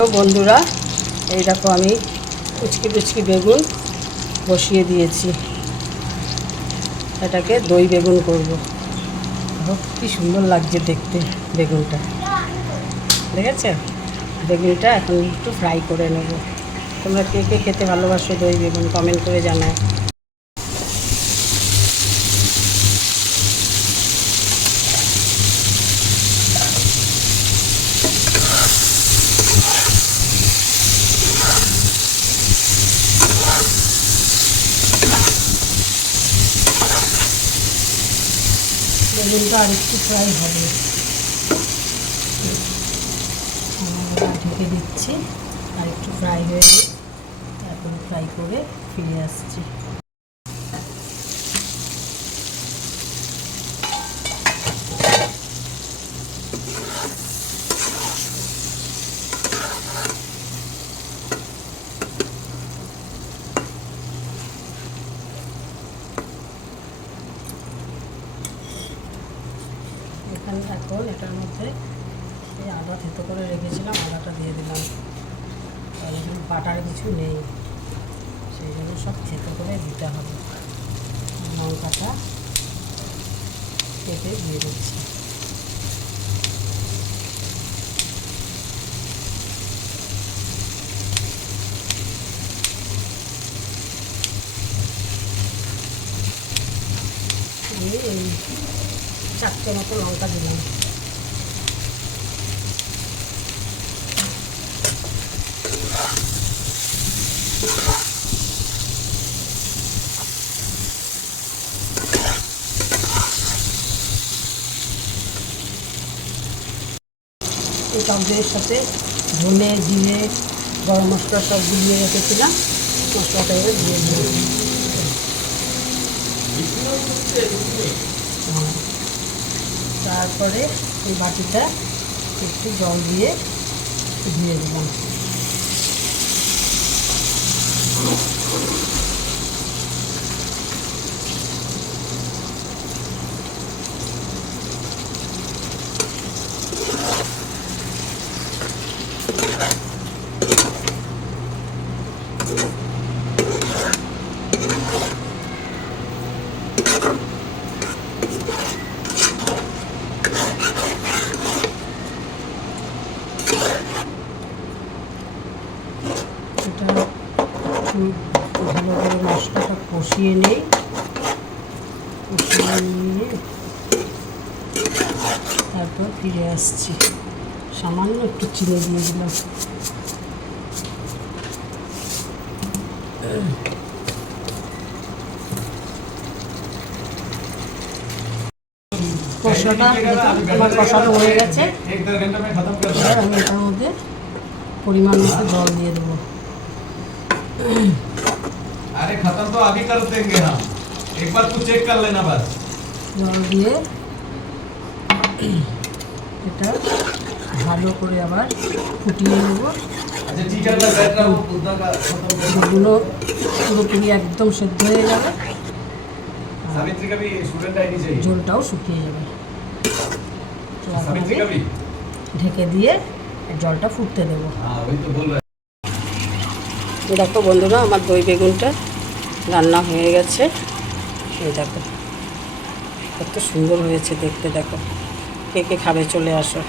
তো বন্ধুরা, এই দেখো আমি কুচকি কুচকি বেগুন বসিয়ে দিয়েছি। এটাকে দই বেগুন করব। কি সুন্দর লাগছে দেখতে বেগুনটা, দেখেছে? বেগুনটা এখন একটু ফ্রাই করে নেব। তোমরা কে কে খেতে ভালোবাসো দই বেগুন কমেন্ট করে জানাও। বেগুনটা আর একটু ফ্রাই হবে, ঢেকে দিচ্ছি। আর একটু ফ্রাই হয়ে গেলে তারপরে ফ্রাই করে ফিরে আসছি। এখন এটার মধ্যে এই আদা থেতো করে রেখেছিলাম, আদাটা দিয়ে দিলাম। আর এখানে বাটার কিছু নেই, সেই জন্য সব থেতো করে দিতে হবে। লঙ্কাটা কেটে দিয়ে দিচ্ছি। আমি এই 4টে মতো লঙ্কা দিলাম। এই টকদের সাথে ধনে জিরে গরম মশলা সব গুলিয়ে রেখেছিলাম, মশলাটা এবার দিয়ে দিলাম। তারপরে এই বাটিটা একটু জল দিয়ে ধুয়ে দিলাম। এটা ভালো করে মশলাটা কষিয়ে নিয়ে তারপর ফিরে আসছি। সামান্য একটু চিনি দিয়ে দিলাম। মশলাটা আমার কষানো হয়ে গেছে। এবার আমি এটার মধ্যে পরিমাণ মতো জল দিয়ে দেবো। अरे खत्म तो अभी कर देंगे हम, एक बार तू चेक कर लेना बस। জল দিয়ে এটা ভালো করে আবার ফুটিয়ে নেব। अच्छा ठीक है, मैं बैठ रहा हूँ, कुत्ता का खत्म कर। এগুলো পুরোপুরি একদম সেদ্ধ হয়ে যাবে, सावित्री का भी स्टूडेंट आईडी चाहिए। ঝোলটাও শুকিয়ে যাবে। তো এখন सावित्री আমি का भी। ঢেকে দিয়ে জলটা ফুটতে দেবো। हाँ वही तो बोल रहा है। দেখো বন্ধুরা, আমার দই বেগুনটা রান্না হয়ে গেছে। এই দেখো কত সুন্দর হয়েছে দেখতে। দেখো কে কে খাবে চলে আসো।